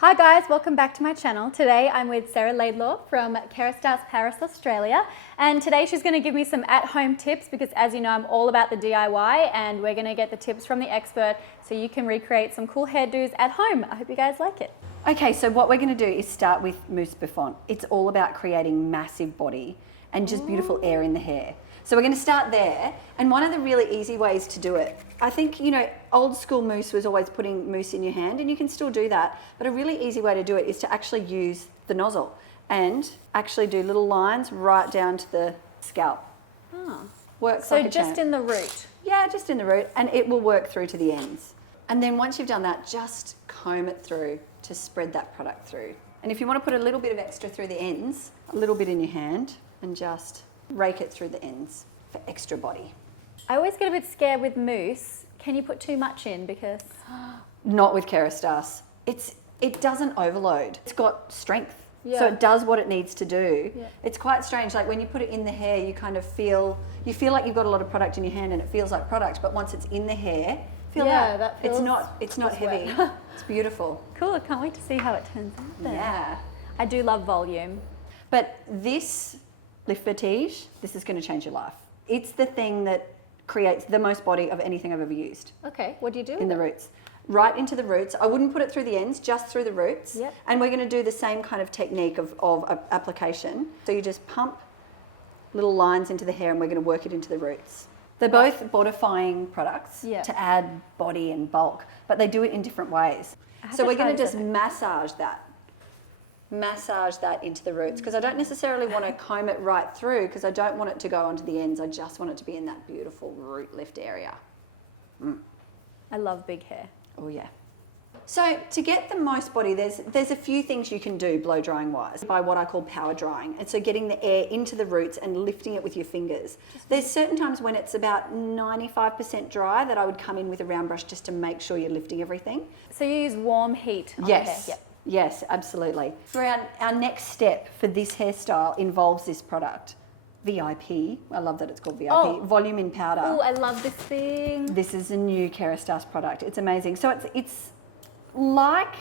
Hi guys, welcome back to my channel. Today I'm with Sarah Laidlaw from Hairstyle Paris, Australia, and today she's going to give me some at-home tips because, as you know, I'm all about the DIY and we're going to get the tips from the expert so you can recreate some cool hairdos at home. I hope you guys like it. Okay, so what we're going to do is start with mousse bouffant. It's all about creating massive body and just beautiful air in the hair. So we're going to start there, and one of the really easy ways to do it, I think, you know, old school mousse was always putting mousse in your hand, and you can still do that, but a really easy way to do it is to actually use the nozzle and actually do little lines right down to the scalp. Oh. Works So like a just champ. in the root? Yeah, just in the root, and it will work through to the ends. And then once you've done that, just comb it through to spread that product through. And if you want to put a little bit of extra through the ends, a little bit in your hand, and just rake it through the ends for extra body. I always get a bit scared with mousse. Can you put too much in because... Not with Kerastase. It doesn't overload. It's got strength. Yeah. So it does what it needs to do. Yeah. It's quite strange. Like when you put it in the hair, you kind of feel like you've got a lot of product in your hand and it feels like product, but once it's in the hair, feel Yeah, that. that feels It's not heavy. wet. It's beautiful. Cool, I can't wait to see how it turns out then. Yeah. I do love volume. But this lift vertige, this is going to change your life. It's the thing that creates the most body of anything I've ever used. Okay, what do you do? In the roots. Right into the roots. I wouldn't put it through the ends, just through the roots. Yep. And we're going to do the same kind of technique of application. So you just pump little lines into the hair and we're going to work it into the roots. They're both bodifying products to add body and bulk, but they do it in different ways. So we're going to just massage that into the roots, because I don't necessarily want to comb it right through because I don't want it to go onto the ends. I just want it to be in that beautiful root lift area. I love big hair. Oh yeah. So to get the most body, there's a few things you can do blow drying wise by what I call power drying. And so getting the air into the roots and lifting it with your fingers. There's certain times when it's about 95% dry that I would come in with a round brush just to make sure you're lifting everything. So you use warm heat on the hair? Yep. Yes, absolutely. For our next step for this hairstyle involves this product, VIP. I love that it's called VIP. Oh. Volume in powder. Oh, I love this thing. This is a new Kerastase product. It's amazing. So it's like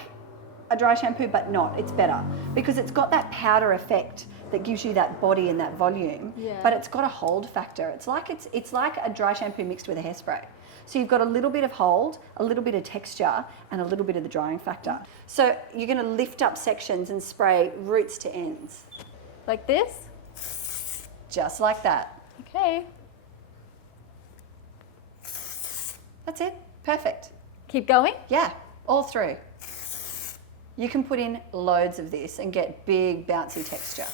a dry shampoo, but not. It's better because it's got that powder effect that gives you that body and that volume. Yeah. But it's got a hold factor. It's like a dry shampoo mixed with a hairspray. So you've got a little bit of hold, a little bit of texture, and a little bit of the drying factor. So you're going to lift up sections and spray roots to ends. Like this? Just like that. Okay. That's it. Perfect. Keep going? Yeah, all through. You can put in loads of this and get big bouncy texture.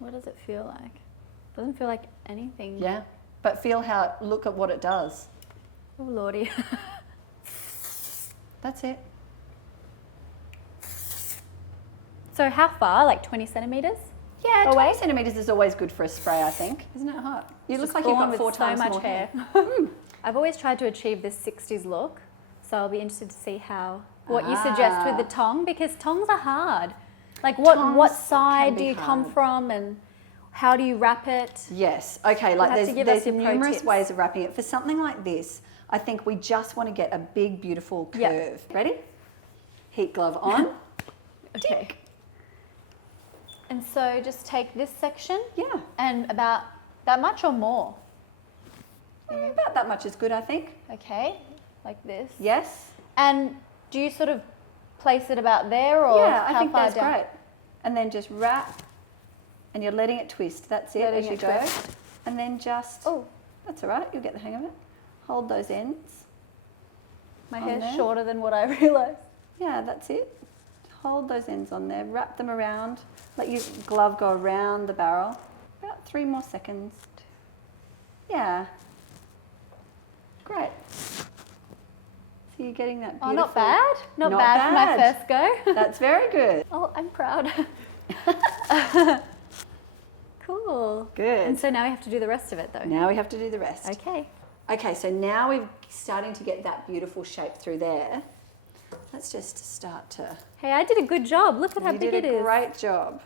What does it feel like? Doesn't feel like anything. Yeah, but look at what it does. Oh lordy. That's it. So how far? Like 20 centimeters? Yeah, away? 20 centimeters is always good for a spray, I think. Isn't it hot? You look Just like you've born got 4 with times so much more hair. I've always tried to achieve this 60s look, so I'll be interested to see what you suggest with the tong, because tongs are hard. Like what side do you come from and how do you wrap it? Yes, okay, like there's numerous tips. ways of wrapping it. For something like this, I think we just want to get a big, beautiful curve. Yep. Ready? Heat glove on. Okay. And so just take this section. Yeah. And about that much or more? About that much is good, I think. Okay, like this. Yes. And do you sort of place it about there or yeah, how I think far that's down? great. And then just wrap, and you're letting it twist. That's it as you go. And then just, that's all right, you'll get the hang of it. Hold those ends. My hair's shorter than what I realised. Yeah, that's it. Hold those ends on there, wrap them around, let your glove go around the barrel. About 3 more seconds. Yeah. Great. So you're getting that beautiful... Oh, not bad. Not bad for my first go. That's very good. Oh, I'm proud. Cool. Good. And so now we have to do the rest of it though. Now we have to do the rest. Okay. Okay, so now we're starting to get that beautiful shape through there. Let's just start to... Hey, I did a good job. Look at how big it is. You did a great job.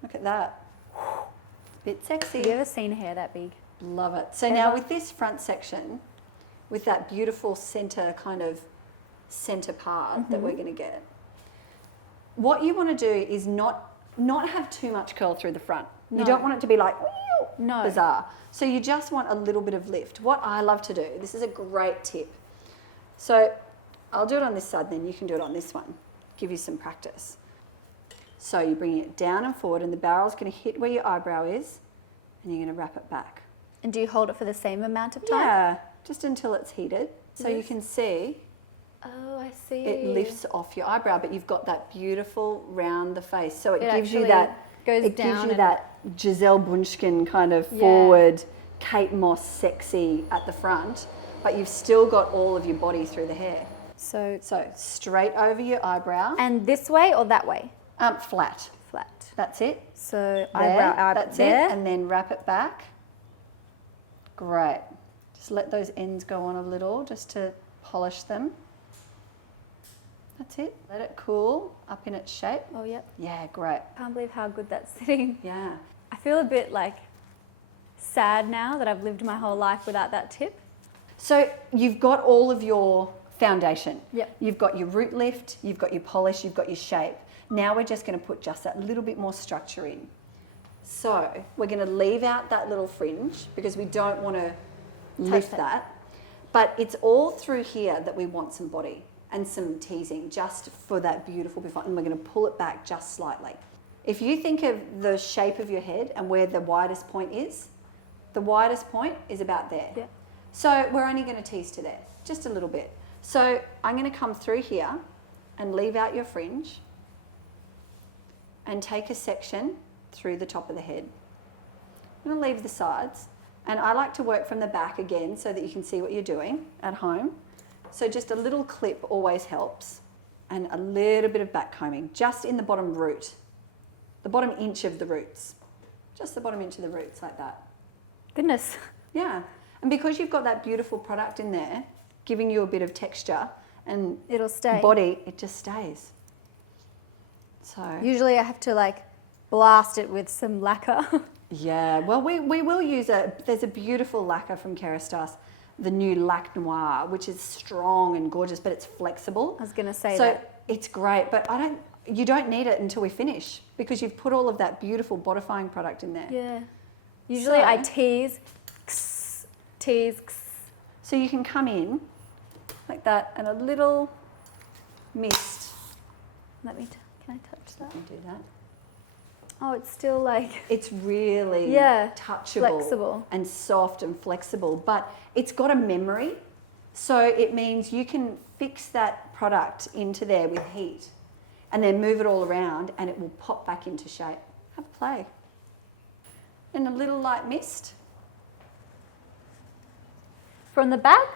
Look at that. Bit sexy. Have you ever seen hair that big? Love it. So now with this front section, with that beautiful center part that we're going to get, what you want to do is not have too much curl through the front. No. You don't want it to be like, No. bizarre. So you just want a little bit of lift. What I love to do, this is a great tip. So I'll do it on this side, then you can do it on this one. Give you some practice. So you're bringing it down and forward, and the barrel's going to hit where your eyebrow is, and you're going to wrap it back. And do you hold it for the same amount of time? Yeah, just until it's heated. So you Lift. can see Oh, I see. it lifts off your eyebrow, but you've got that beautiful round the face. So it It gives you actually that, goes it gives down you and- that Giselle Bunchkin kind of Yeah. forward, Kate Moss sexy at the front, but you've still got all of your body through the hair. So, So straight over your eyebrow, and this way or that way? flat. Flat. That's it. So There, eyebrow out that's there. it, and then wrap it back. Great. Just let those ends go on a little, just to polish them. That's it. Let it cool up in its shape. Oh, yep. Yeah, great. Can't believe how good that's sitting. Yeah. I feel a bit like sad now that I've lived my whole life without that tip. So you've got all of your foundation. Yep. You've got your root lift, you've got your polish, you've got your shape. Now we're just going to put just that little bit more structure in. So we're going to leave out that little fringe because we don't want to lift that. But it's all through here that we want some body and some teasing just for that beautiful before. And we're going to pull it back just slightly. If you think of the shape of your head and where the widest point is, the widest point is about there. Yeah. So we're only going to tease to there, just a little bit. So I'm going to come through here and leave out your fringe and take a section through the top of the head. I'm going to leave the sides, and I like to work from the back again so that you can see what you're doing at home. So just a little clip always helps, and a little bit of back combing just in the bottom root, the bottom inch of the roots, just the bottom inch of the roots like that. Goodness. Yeah, and because you've got that beautiful product in there, giving you a bit of texture and It'll stay. body, it just stays. So Usually I have to like blast it with some lacquer. yeah, well we will use there's a beautiful lacquer from Hairstyle, the new Lac Noir, which is strong and gorgeous, but it's flexible. I was going to say So that. it's great, but you don't need it until we finish because you've put all of that beautiful bodifying product in there. Yeah. Usually So- I tease, tease. So you can come in like that and a little mist. Can I touch that? You do that. Oh, it's still like, It's really Yeah, touchable flexible. and soft and flexible, but it's got a memory. So it means you can fix that product into there with heat and then move it all around and it will pop back into shape. Have a play. And a little light mist. from the back,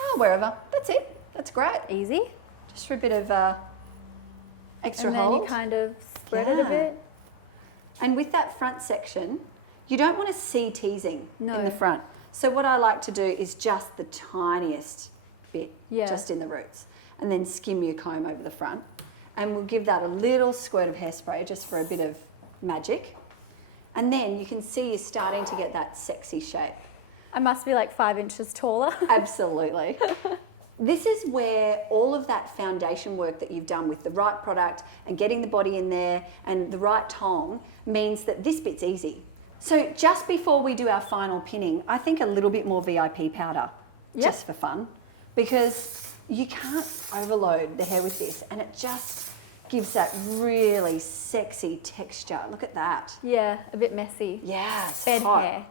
Oh, wherever. That's it. That's great. easy. Just for a bit of extra And then hold. you kind of spread it a Yeah. bit. And with that front section, you don't want to see teasing No. in the front. So what I like to do is just the tiniest bit, Yeah. just in the roots, and then skim your comb over the front. And we'll give that a little squirt of hairspray just for a bit of magic. And then you can see you're starting to get that sexy shape. I must be like 5 inches taller. Absolutely. This is where all of that foundation work that you've done with the right product and getting the body in there and the right tone means that this bit's easy. So just before we do our final pinning, I think a little bit more VIP powder, Yep. just for fun, because you can't overload the hair with this and it just gives that really sexy texture. Look at that. Yeah, a bit messy. Yeah, it's Bed hot. hair.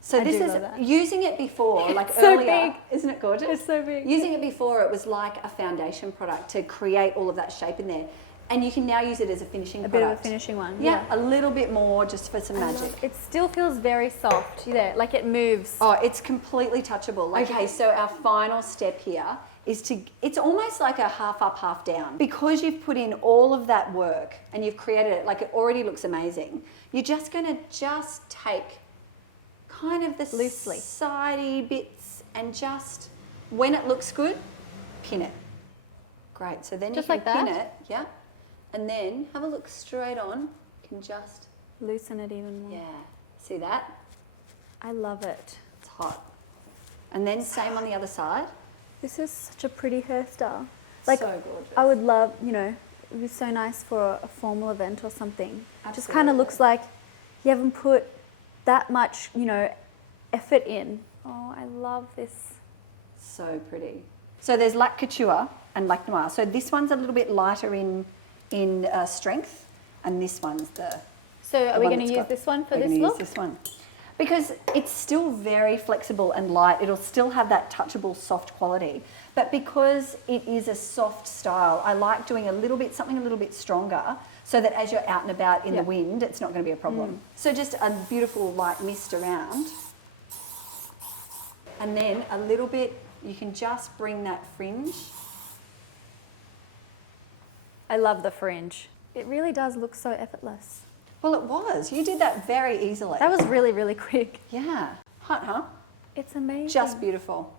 So I this do is love that. using it before, like so earlier. big. Isn't it gorgeous? It's so big. Using it before, it was like a foundation product to create all of that shape in there. And you can now use it as a finishing A product. bit of a finishing one. Yeah, a little bit more just for some I magic. love- It still feels very soft. Yeah, like it moves. Oh, it's completely touchable. Okay, so our final step here is it's almost like a half up, half down. Because you've put in all of that work and you've created it, like it already looks amazing, you're just gonna take kind of the Loosely. sidey bits and just, when it looks good, pin it. Great, so then Just you like can that? pin it, yeah, and then have a look straight on, you can just, Loosen it even more. yeah, see that? I love it. It's hot. And then same on the other side. This is such a pretty hairstyle. Like, So gorgeous. I would love, you know, it would be so nice for a formal event or something. It just kind Absolutely. of looks like you haven't put that much, you know, effort in. Oh, I love this. So pretty. So there's Lac Couture and Lac Noir. So this one's a little bit lighter in strength, and this one's the. So are the we one going to that's use got- this one for we're this gonna look? Use this one. Because it's still very flexible and light, it'll still have that touchable soft quality. But because it is a soft style, I like doing something a little bit stronger, so that as you're out and about in Yeah. the wind, it's not going to be a problem. So just a beautiful light mist around. And then a little bit, you can just bring that fringe. I love the fringe. It really does look so effortless. Well, it was. You did that very easily. That was really, really quick. Yeah. Hot, huh? It's amazing. Just beautiful.